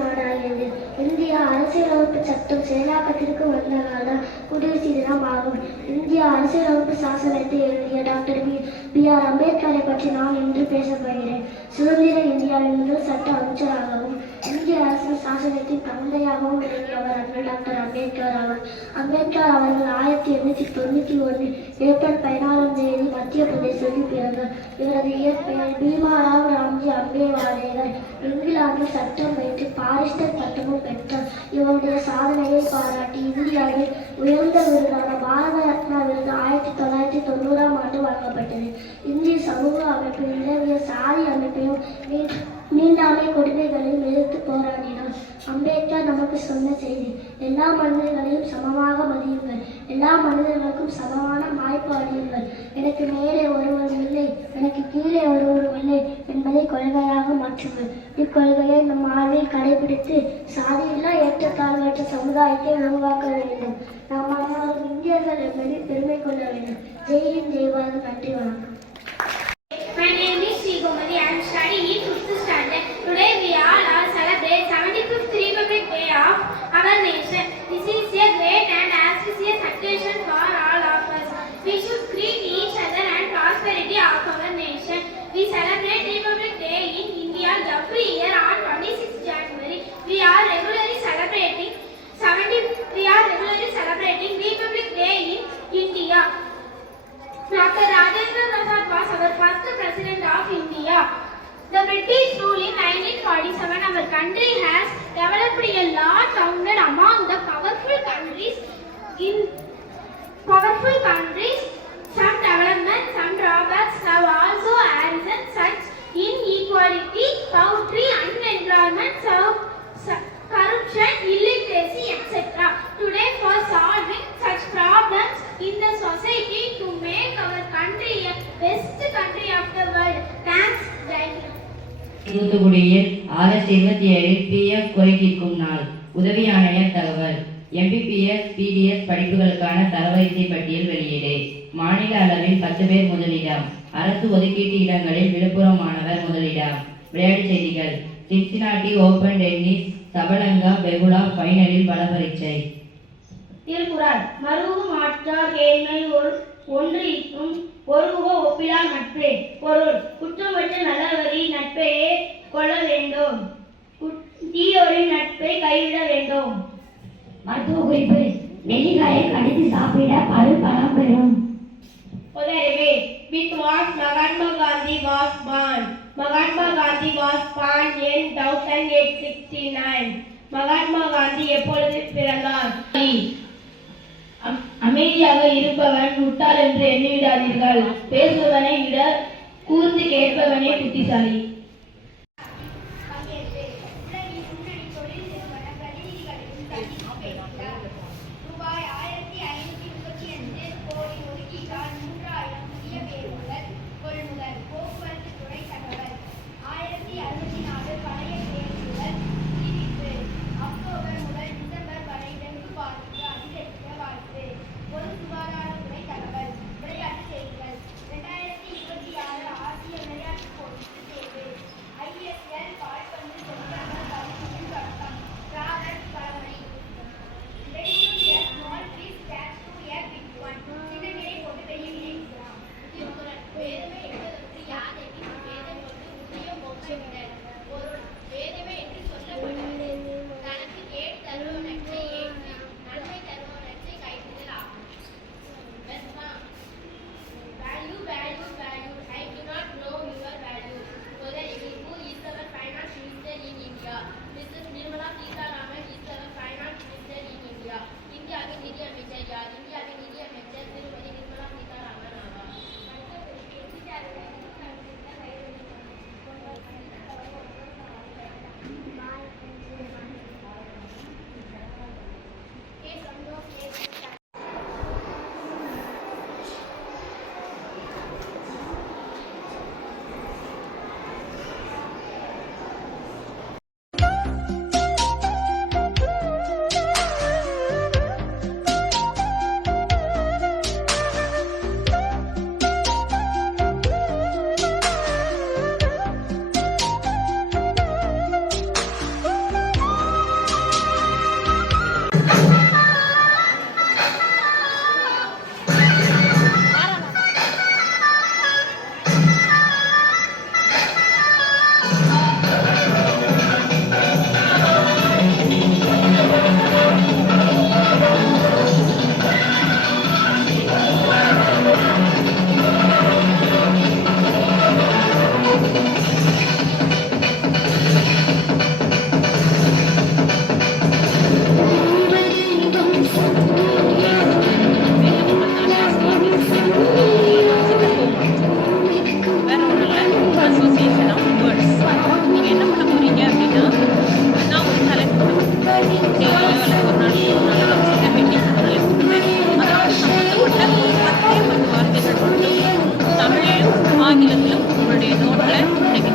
நாடாகிறது. India அரசியலமைப்பு சட்டம் செயலாக்கத்திற்கு வந்த நாள்தான் குடியரசு தினம் ஆகும். இந்திய அரசியலமைப்பு சாசனத்தை எழுதிய டாக்டர் பி.ஆர். அம்பேத்கரை பற்றி நான் இன்று பேசப்படுகிறேன். சுதந்திர இந்தியாவின் முதல் சட்ட அமைச்சராகவும் இந்திய அரசியல் சாசனத்தின் தந்தையாகவும் விளங்கியவர் டாக்டர் அம்பேத்கர் ஆவார். அம்பேத்கர் அவர்கள் 1891 ஏப்ரல் 16 மத்திய பிரதேசத்தில் பிறந்தார். இவரது இயற்பெயர் பீமாராவ் ராம்ஜி அம்பேவாலேகர். இங்கிலாந்தில் சட்டம் பயின்று பாரிஸ்டர் பட்டமும் பெற்றார். இவருடைய சாதனையை பாராட்டி இந்தியாவில் உயர்ந்த விருதான பாரத ரத்னா விருது 1990 வழங்கப்பட்டது. இந்திய சமூக அமைப்பில் நிலவிய சாதி அமைப்பையும் நீண்டாமை கொடுமைகளையும் எதிர்த்து போராடினார். அம்பேத்கர் நமக்கு சொன்ன செய்தி: எல்லா மனிதர்களையும் சமமாக மதியுங்கள், எல்லா மனிதர்களுக்கும் சமமான வாய்ப்பு அளியுங்கள். எனக்கு மேலே ஒருவரும் இல்லை, எனக்கு கீழே ஒருவரும் இல்லை என்பதை கொள்கையாக மாற்றுங்கள். இக்கொள்கையை நம் வாழ்வில் கடைபிடித்து சாதியில்லா ஏற்றத்தாழ்வற்ற சமுதாயத்தை உருவாக்க வேண்டும். நாம் அனைவரும் இந்தியர்கள் என்பதை பெருமை கொள்ள வேண்டும். ஜெய்ஹிந்த், ஜெய்பாரத். நன்றி, வணக்கம். My name is Sri Gomadi. I am studying in 5th standard. Today we all are celebrate 75th Republic Day of our nation. This is a great and auspicious occasion for all of us. We should greet each other and prosperity of our nation. We celebrate Republic Day in India every year on 26th January. We are regularly celebrating Republic Day in India. Dr. Rajendra Prasad was our first president of India. The British rule in 1947. Our country has developed a law founded among the powerful countries. Some developments, some drawbacks have also arisen, such inequality, poverty, unemployment, corruption, illiteracy, etc. Today, for solving such problems in the society to make our country a best country of the world. Thanks, Jai Hind. தூத்துக்குடியில் August 27 PF குறை தீர்க்கும் நாள். உதவி ஆணையர் தகவல்: MBBS PDS படிப்புகளுக்கான தரவரிசை பட்டியல் வெளியீடு. மாநில அளவில் 10 பேர் முதலிடம். அரசு ஒதுக்கீட்டு இடங்களில் விழுப்புரம் மாணவர் முதலிடம். விளையாட்டுச் செய்திகள்: Cincinnati Open tennis Sabalenka Pegula ஃபைனலில் பல பரீட்சை. திருக்குறள்: மருவு மாற்றார் கேண்மை ஒன்றிக்கும் ஒருமுக ஒப்பிலா நட்பே. பொருள்: குற்றமற்ற நல்லவரின் நட்பையே கொள்ள வேண்டும், தீயோரின் நட்பை கைவிட வேண்டும். மருத்துவ குறிப்பு: நெல்லிக்காயை கடித்து சாப்பிட பலம் பெறும். உதவி: With what Mahatma Gandhi was born. Mahatma Gandhi was born in 1869. Mahatma Gandhi எப்பொழுது பிறந்தார்? அமைதியாக இருப்பவன் முட்டாள் என்று எண்ணிவிடாதீர்கள். பேசுவதனை விட கூர்ந்து கேட்பவனே புத்திசாலி.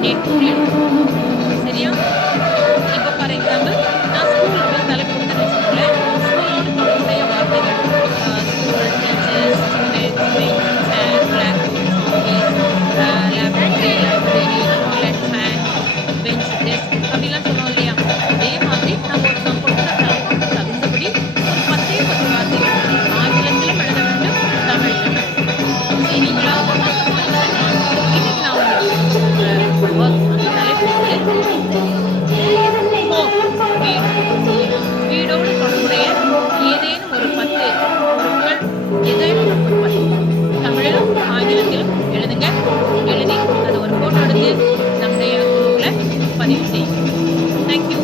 டேட் எழுதணும். சரியா? இப்போ ஃபார் எக்ஸாம்பிள் நான் ஸ்கூல் அப்படின்னு தலைப்பு கொடுத்தேன்னு வச்சுக்கோங்களேன். ஸ்கூலோடு தொடர்புடைய வார்த்தைகள் school, teachers, students, chair, black boards, office, laboratory, library, toilet, fan, bench, desk அப்படிலாம் சொல்லுவோம் இல்லையா? அதே மாதிரி நம்ம ஒரு கொடுக்குற தலைப்புக்கு தகுந்தபடி ஒரு 10 வார்த்தைகள் ஆங்கிலத்திலும் எழுத வேண்டும், தமிழிலும். சரிங்களா? இன்னைக்கு நான் உங்களுக்கு ஒர்க் தலைப்பு வீடோடு தொடர்புடைய ஏதேனும் ஒரு 10 பொருட்கள், ஏதேனும் ஒரு 10 தமிழிலும் ஆங்கிலத்திலும் எழுதுங்க. எழுதி அதை ஒரு ஃபோட்டோ எடுத்து நம்முடைய குரூப்பில் பதிவு செய்யுங்க. தேங்க்யூ.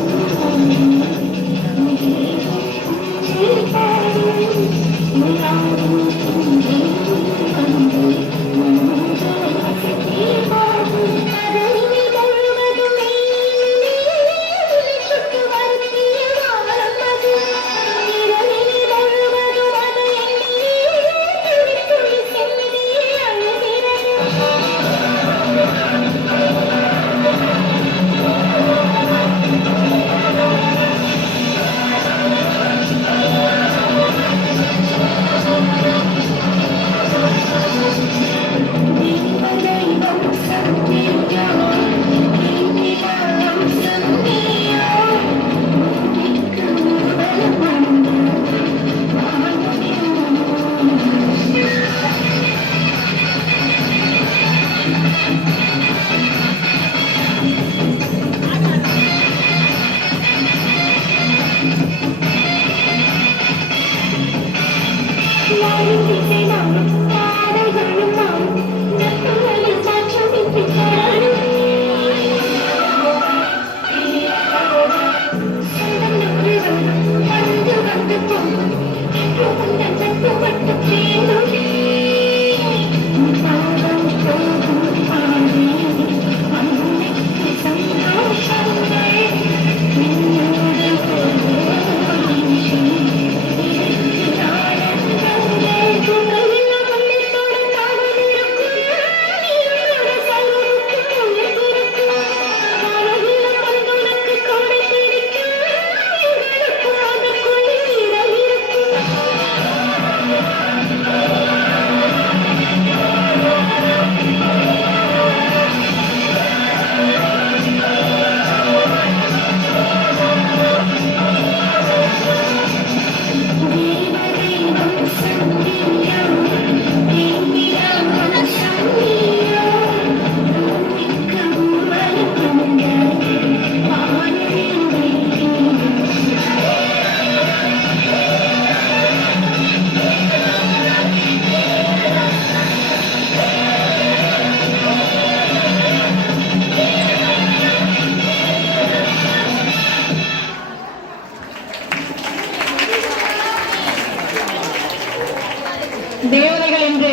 தேவதைகள் என்று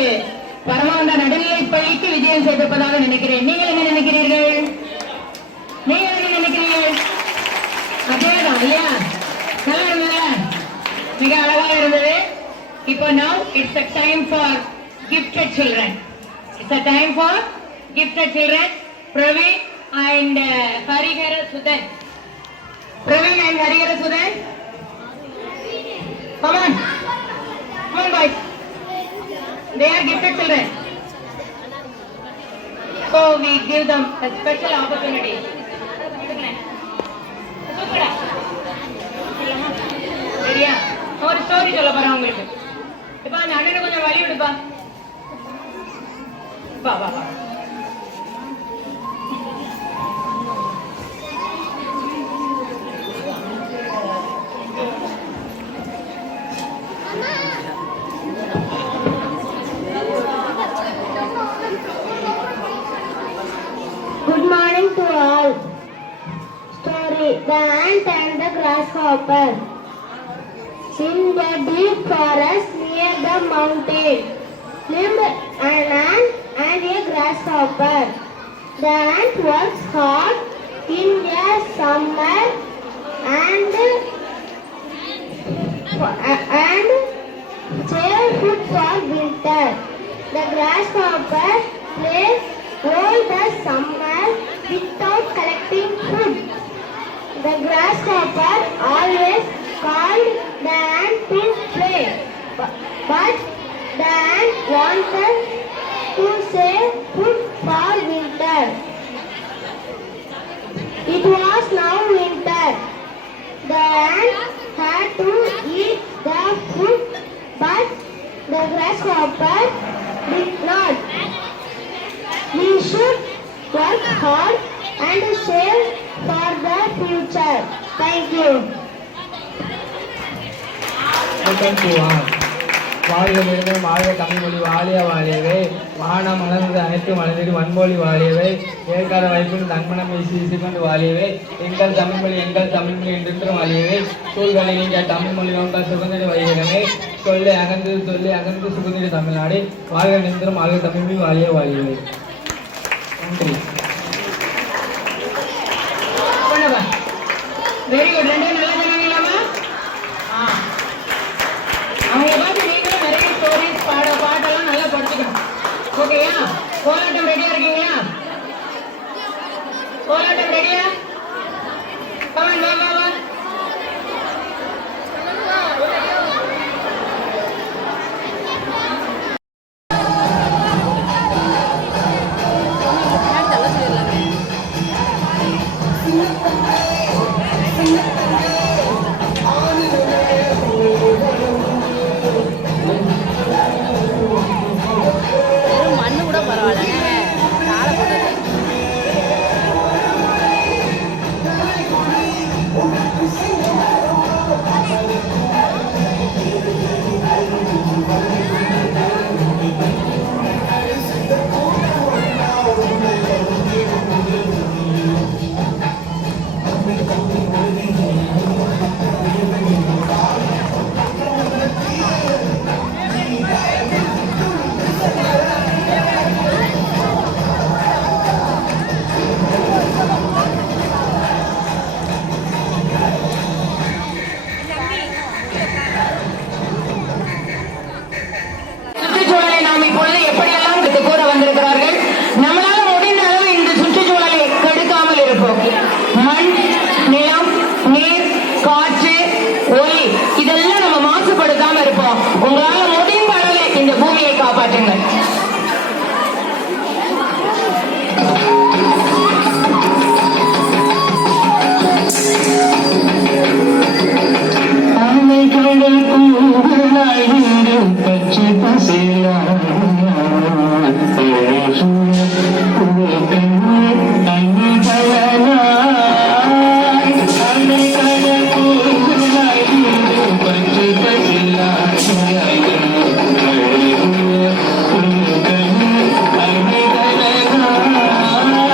பரமானந்த நடுநிலைப் பள்ளிக்கு விஜயம் செய்திருப்பதாக நினைக்கிறேன். நீங்கள் என்ன நினைக்கிறீர்கள்? நீங்கள் என்ன நினைக்கிறீர்கள்? அதேதான் இல்லையா? நல்லா இருந்தது, மிக அழகாக இருந்தது. இப்போ now it's a time for gifted children. It's a time for gifted children. Praveen and Harihara Sudan. Praveen and Harihara Sudan. Come on. Come on boys. They are gifted children. So we give them a special opportunity. சரியா? ஒரு story சொல்ல போறேன் உங்களுக்கு. இப்ப அந்த அண்ணனை கொஞ்சம் வழி விடுப்பா. வா வா வா. Good morning to all. Story: The Ant and the Grasshopper. In the deep forest near the mountain lived an ant and a grasshopper. The ant works hard in the summer and save food for winter. The grasshopper plays all the summer with wanted to save food for winter. It was now winter. The ant had to eat the food, but the grasshopper did not. We should work hard and save for the future. Thank you. Welcome to all. வாழ்க மிருகம் வாழ்க தமிழ்மொழி வாழிய வாழியவே வானம் மலர்ந்து அனைத்து மலர்ந்து வன்மொழி வாழியவை ஏற்காத வைப்பின் தன்மனம் வீசி கொண்டு வாழியவே எங்கள் தமிழ்மொழி என்றென்றும் வாழியவே சூழ்களை நீங்கள் தமிழ்மொழி நோக்கால் சுதந்திர வைகிறமே சொல்லி அகன்று சுதந்திர தமிழ்நாடு வாழ்க நின்றும் வாழ்க தமிழ்மொழி வாழிய வாழியவை. நன்றி. Very good. ரெண்டு நல்லா சொன்னீங்களாமா? அவங்க பார்த்து நீங்களும் நிறைய ஸ்டோரிஸ் பாட்டெல்லாம் நல்லா படிச்சுக்கணும். ஓகேயா? கோலாட்டம் ரெடியா இருக்கீங்களா? கோலாட்டம் ரெடியா? கமான் வா வா வா. மண்ணு கூட பரவாயில்ல தாழ போட்டது. சுற்றுச்சூழலை நாம் இப்பொழுது எப்படியெல்லாம் எடுத்து கூற வந்திருக்கிறார்கள். நம்மளால முடிந்த அளவு இந்த சுற்றுச்சூழலை கெடுக்காமல் இருப்போம். மண், நிலம், நீர், காற்று, ஒலி இதெல்லாம் நம்ம மாசுபடுத்தாம இருப்போம். உங்களால முடிந்த அளவு இந்த பூமியை காப்பாற்றுங்கள். Thank you.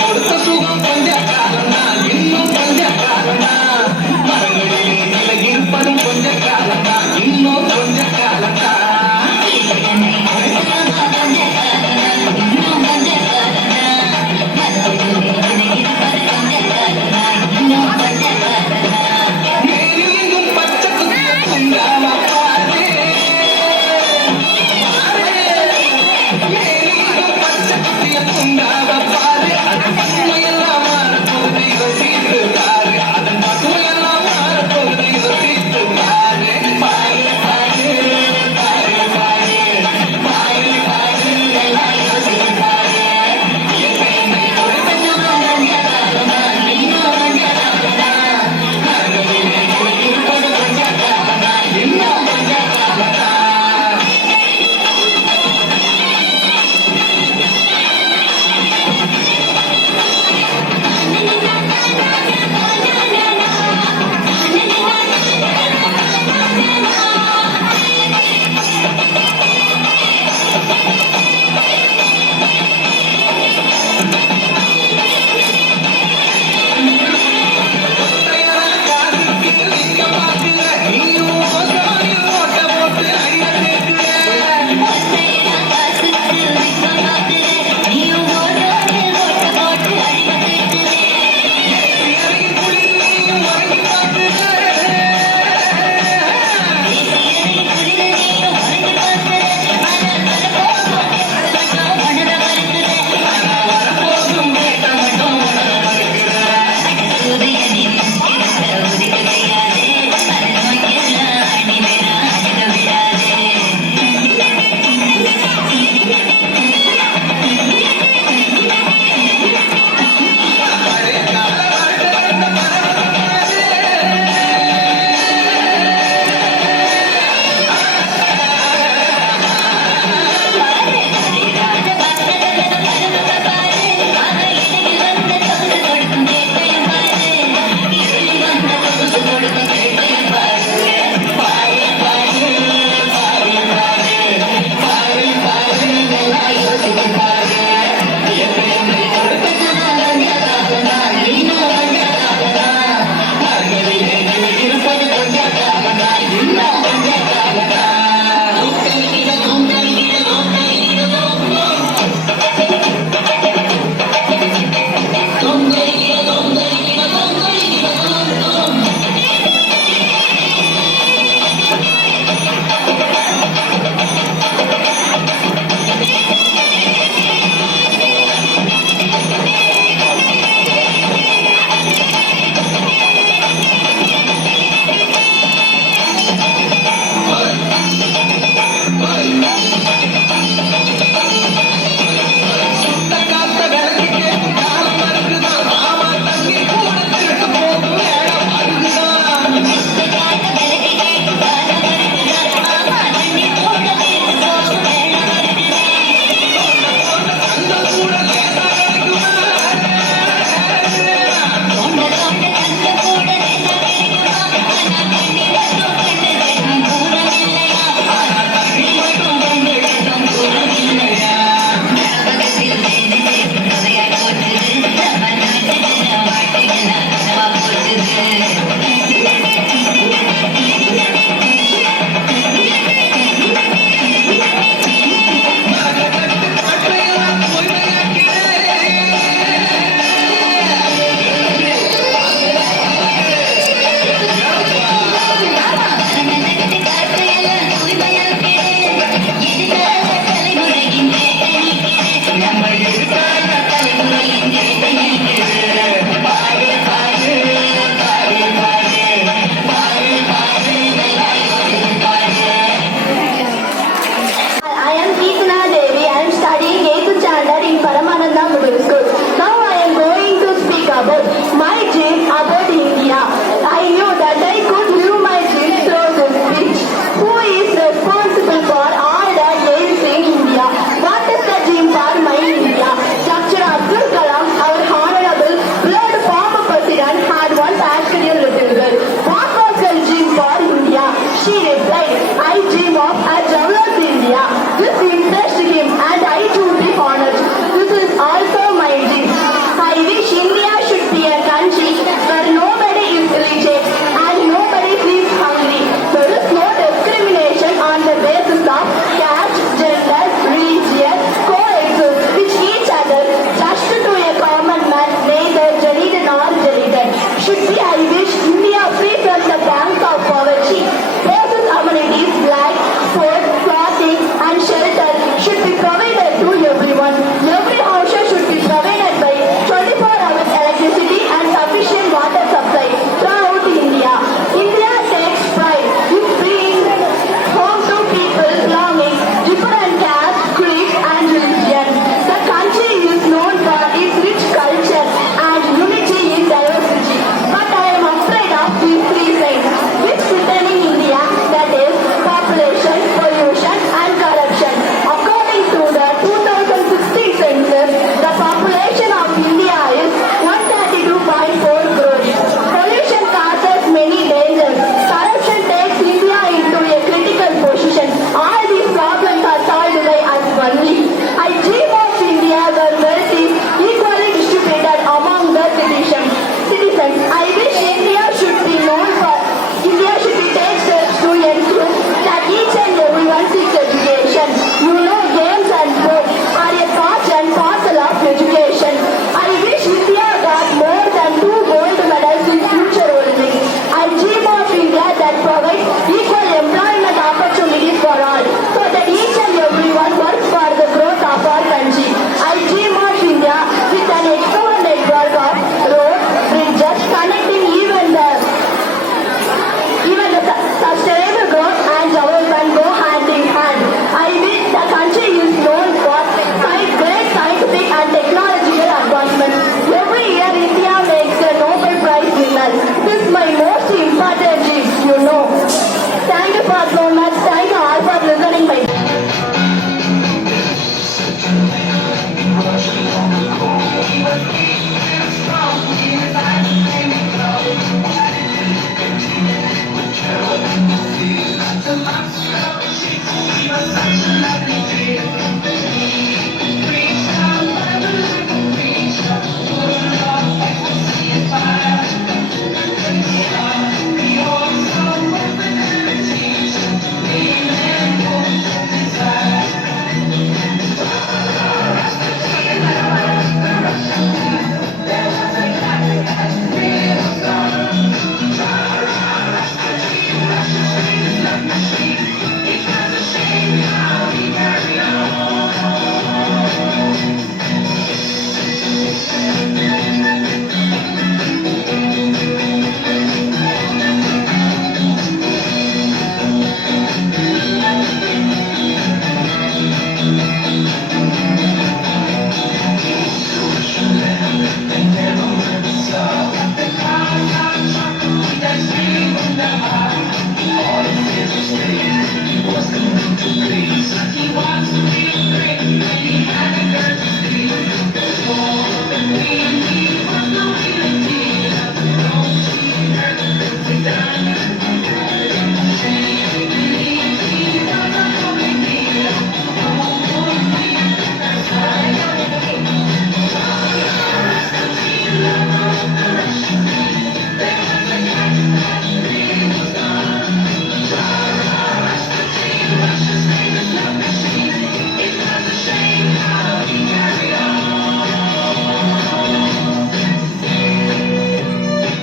கொடுத்த சுகம் கொஞ்ச காலம்தான், இன்னும் கொஞ்ச காலம்தான். மரங்களில் நிலை இருப்பதும் கொஞ்ச காலம்தான், இன்னும் கொஞ்ச காலம்தான். மேலும் எங்கும் பச்சை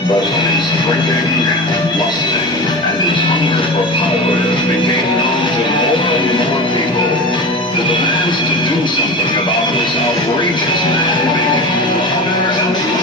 But his drinking, lusting, and his hunger for power became known to more and more people. The demands to do something about this outrageous man became louder and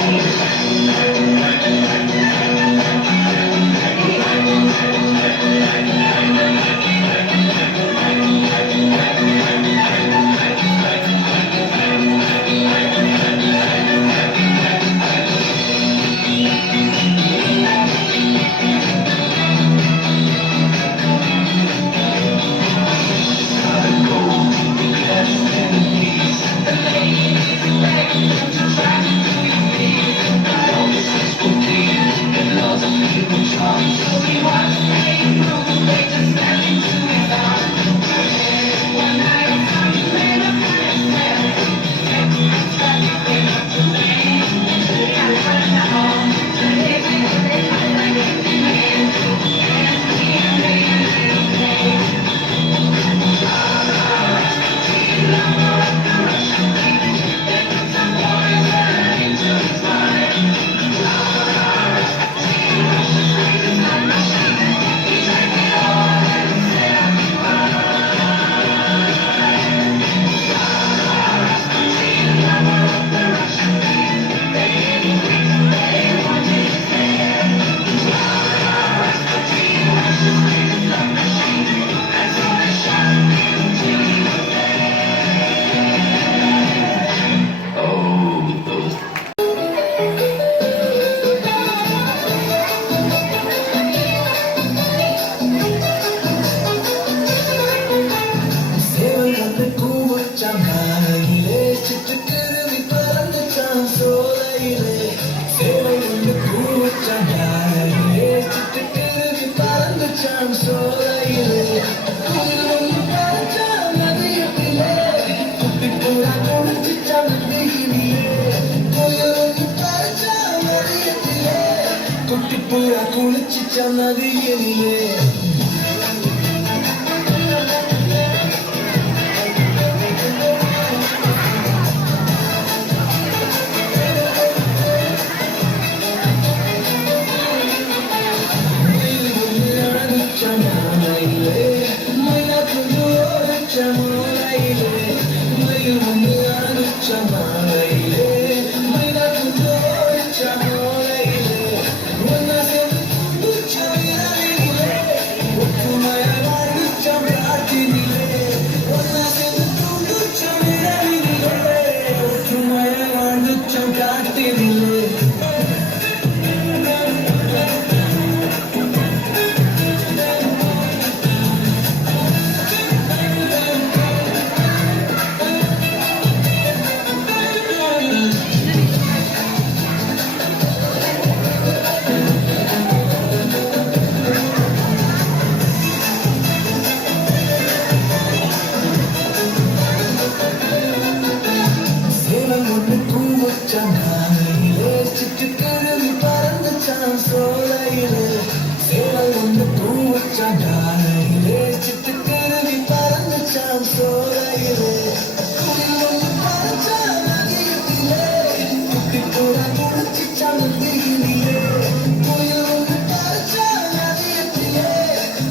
குட்டிப்புறா குளிச்சிச்ச நதியிலே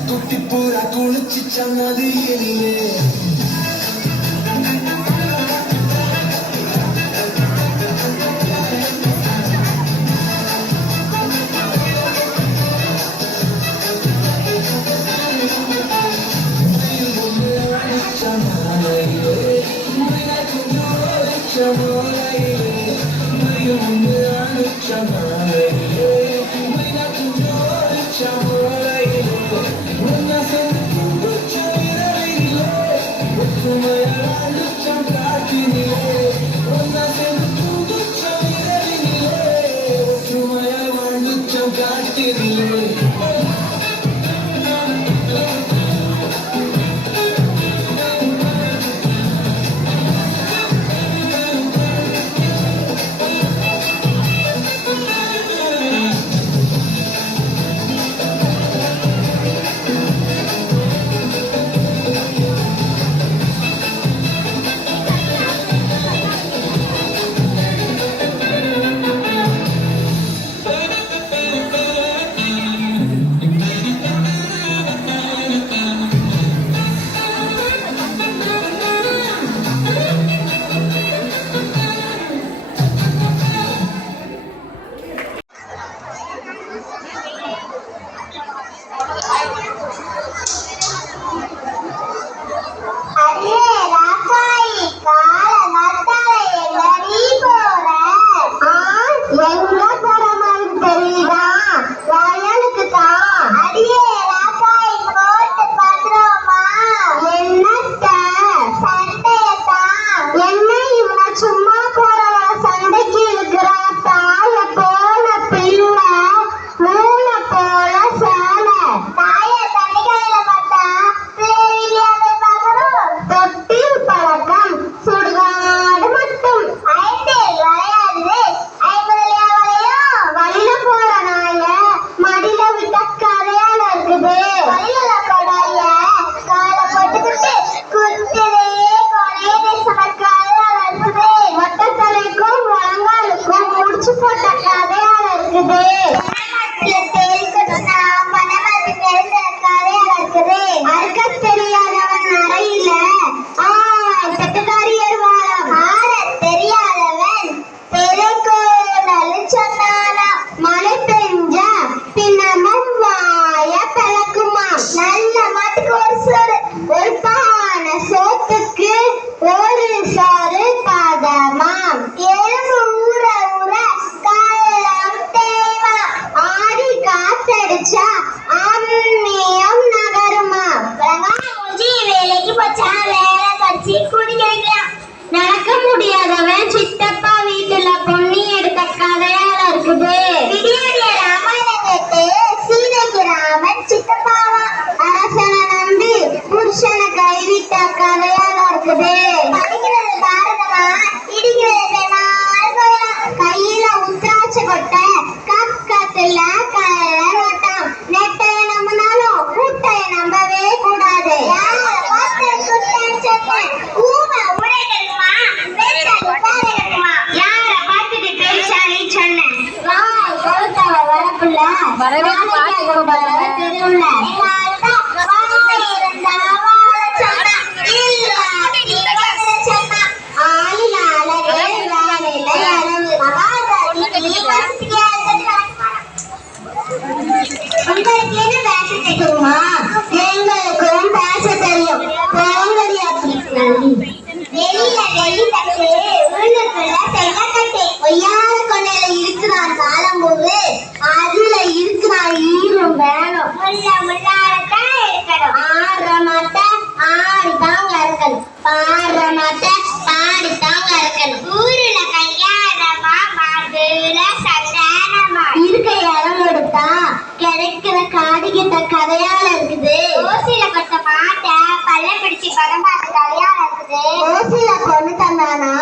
குட்டிப்புறா குளிச்சிச்ச நதியிலே Chamo சோலையிலே உன்னை சேர்ந்து பூச்சம் இரவிலே ஒற்றுமையால் உச்சம் காட்டினிலே உன்னை சேர்ந்து பூச்சம் இரவிலே ஒற்றுமையால் உச்சம் காட்டினிலே நடக்க முடியாதவன் சித்தப்பா வீட்டுல பொண்ணி எடுத்த கதையால இருக்குது. விடிய ராமாயணத்தை சீதைக்கு ராமன் சித்தப்பாவா அரசனை நம்பி புருஷனை கைவிட்ட கதையால இருக்குது. படிக்கிறது பாரதமா இடிக்கிறது கையில உத்ராட்ச கொட்டை கக்கத்துல கல நோட்டம் நெட்டைய நம்பினாலும் கூட்டைய நம்பவே கூடாது. எங்களுக்கும் பேச தெரியும். வெளியில வெளித்தட்டு உள்ளுக்குள்ள தென்னக்கட்டு ஒய்யார கொண்டையில இருக்கிறான் காலம்போது அதுல இருக்கிறான் ஈரும் வேணும். முள்ளாடத்தான் இருக்கணும். ஆடுற மாட்ட ஆடித்தாங்க இருக்கணும். பாடுற மாட்ட பாடித்தாங்க இருக்கணும். ஊருல கையாடமா மாடுல சந்தானமா இருக்க இடம் கொடுத்தா கிடைக்கிற காடிக்கிட்ட கதையால இருக்குது. ஓசில கொட்ட மாட்ட பல்ல பிடிச்சு பதமாட்டு கதையால இருக்குது. ஓசில கொண்டு தந்தானா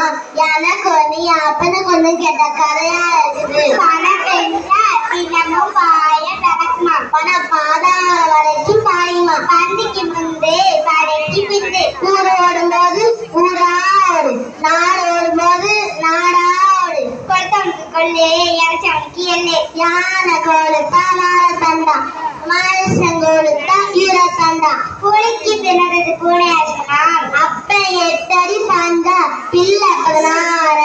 எனக்கு ஒண்ணு அப்பனை கொண்டு கேட்ட கதையால இருக்குது. பணம் பெஞ்சா தினமும் பாய நடக்குமா பணம் பாதாள வரைக்கும் பாயுமா. பந்திக்கு முந்து படைக்கு பிந்து ஊர் ஓடும்போது ஊராடு நாடு ஓடும்போது நாடாடு கொடுத்தவனுக்கு கொள்ளே இறைச்சவனுக்கு எல்லை யானை கொடுத்தா வாழ தண்டா மனுஷன் கொடுத்தா ஈர தண்டா புளிக்கு பின்னது பூனையாச்சுனால் அப்ப 8 அடி பாய்ந்தா பிள்ளை 16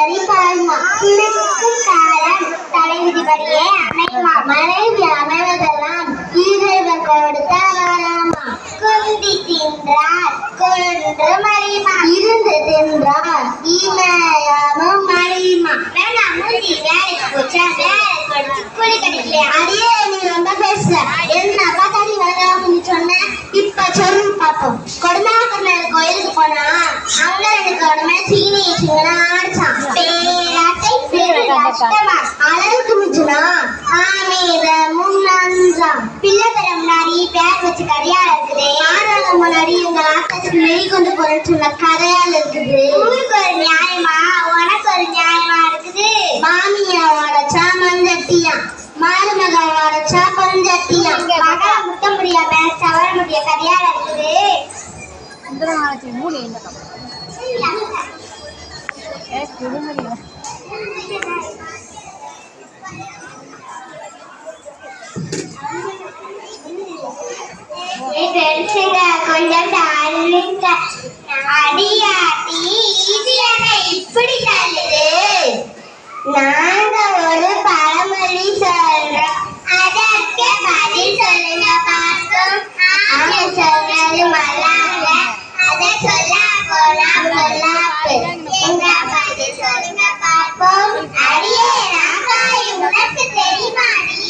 அடி பாயுமா. குளிக்கும் காலம் தலைவிதிபடியே அமையுமா. மனைவி அமைவதெல்லாம் இறைவன் கொடுத்தா வராமா. குந்தி தின்றார் கொன்று மறியுமா. இருந்து தின்றார் இமயமும் மறியுமா. வேணாம் மூஞ்சி வேலைக்கு போச்சா வேலை கொடுத்து கூலி கிடைக்கலையா. அடியே நீ ரொம்ப பேசுற என்ன பார்த்தா பார்ப்போம். கொடுமையாக்கண்ணர் கோயிலுக்கு போனா அங்க எனக்கு உடனே சீனி சிங்கனாச்சான். பேராட்டை பெரு கஷ்டமா அளவுக்கு மிச்சுனா ஆமீதமும் நன்றாம். பிள்ளை பெற முன்னாடி பேர் வச்சு கதையால் இருக்குது. ஆறாங்க முன்னாடி எங்க ஆத்தத்துக்கு நெய் கொண்டு போறேன்னு சொன்ன கதையால் இருக்குது. ஊருக்கு ஒரு நியாயமா உனக்கு ஒரு நியாயமா இருக்குது. மாமியா உடச்சா மஞ்சட்டியா, மருமக உடச்சா பஞ்சட்டியா, மகளை முத்த முடியாம சவர முடிய கதையால் இருக்குது. கொஞ்சம் தாழ்ந்த அடியாட்டி இடியாக இப்படி தள்ளுது. நாங்க ஒரு பழமொழி சொல்றோம், அதற்கு பதில் சொல்லுங்க பார்ப்போம். அவன் சொன்னது மல்லாங்க, அதை சொல்ல போனா பொல்லாப்பு. எங்க பதில் சொல்லுங்க பார்ப்போம். அடியே ராகாய் உனக்கு தெரியுமாடி?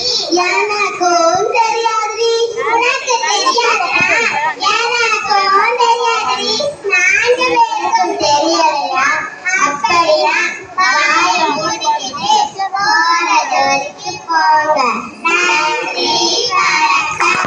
எனக்கும் தெரியாதுடி. உனக்கு தெரியாதா? எனக்கும் தெரியாதுடி. நான்கு பேருக்கும் தெரியலையா? அப்படியா வாயை மூடிக்கிட்டு போற ஜோலிக்கு போங்க. நன்றி, வணக்கம்.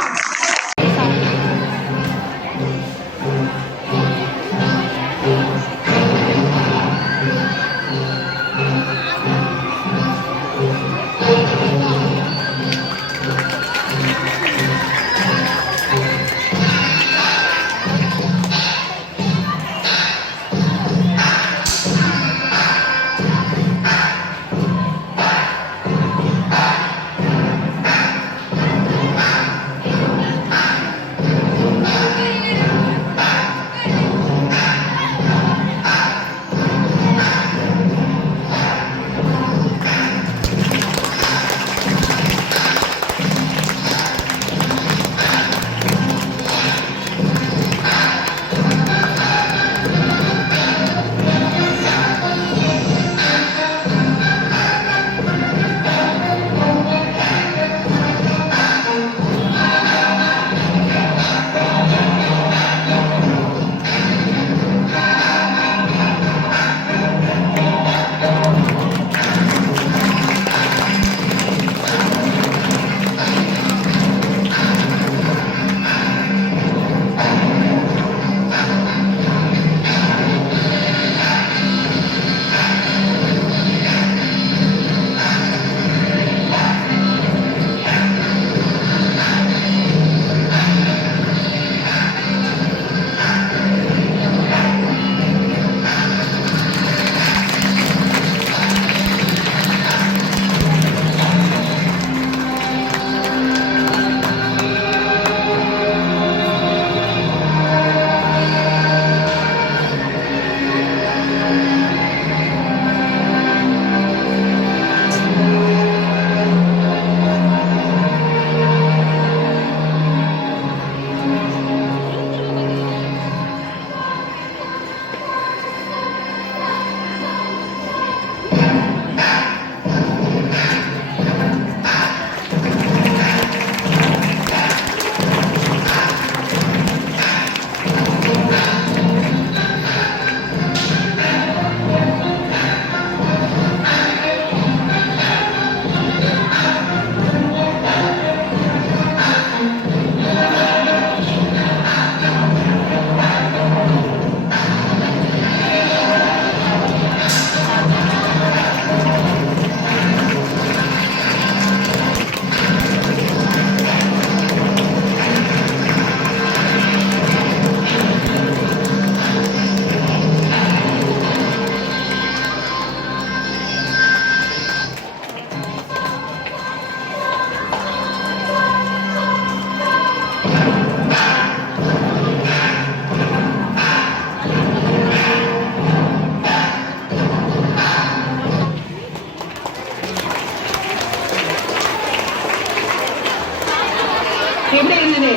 எப்படி இருந்தது?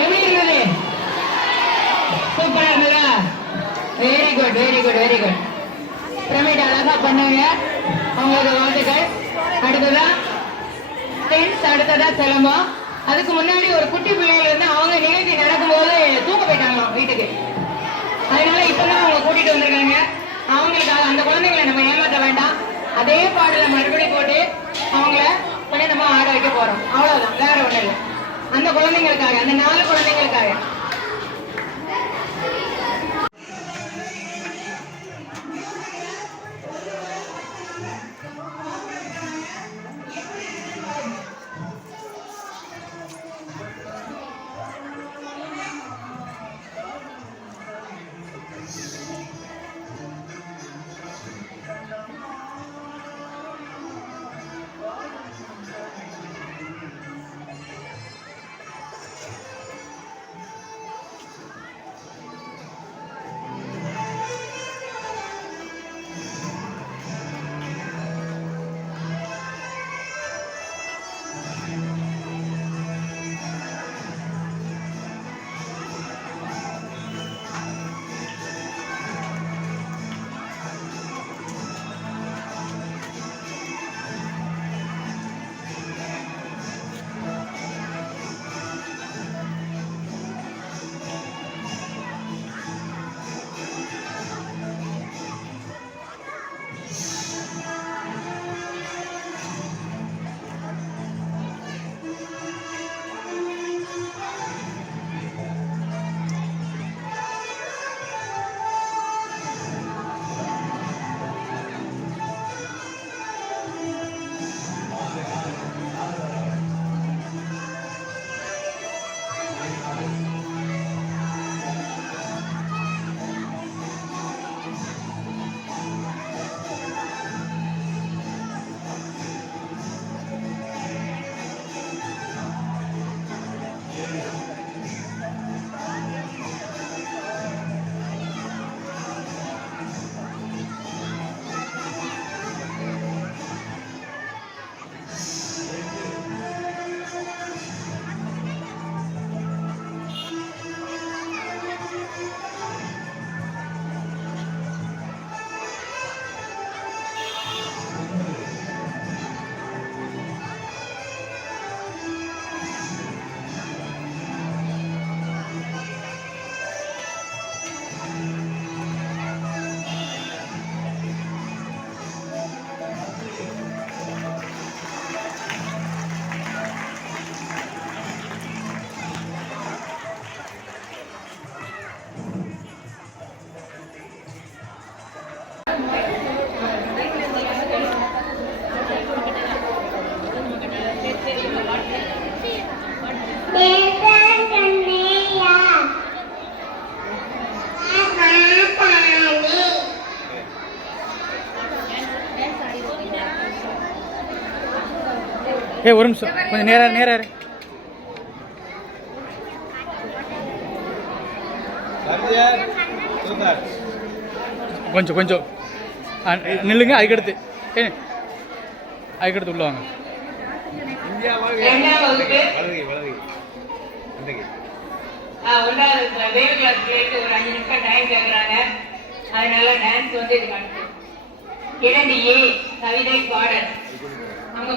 எப்படி இருந்தது? சூப்பரா இருந்ததா? Very good, very good, very good. Pyramid அழகா பண்ணுங்க. அவங்களுக்கு வாழ்த்துக்கள். அடுத்ததா ஃப்ரெண்ட்ஸ், அடுத்ததா சிலம்பம். அதுக்கு முன்னாடி ஒரு குட்டி பிள்ளைகள் வந்து அவங்க நிகழ்ச்சி நடக்கும்போது அதனால இப்பதான் அவங்க கூட்டிட்டு வந்திருக்காங்க. அவங்களுக்காக அந்த குழந்தைங்களை நம்ம ஏமாற்ற வேண்டாம். அதே பாடல மறுபடியும் போட்டு அவங்கள கொஞ்சம் நம்ம ஆட வைக்க போறோம். அவ்வளவுதான், வேற ஒண்ணு இல்லை. அந்த குழந்தைங்களுக்காக, அந்த 4 குழந்தைங்களுக்காக. ஒரு நிமிஷம், கொஞ்சம் நேரா கொஞ்சம் நில்லுங்க. அதுக்கடுத்து உள்ள வாங்க. ஒரு 5 நிமிஷம் டைம் கேட்கறாங்க. அதனால டான்ஸ் வந்து இது 2A கவிதை பாடல் அவங்க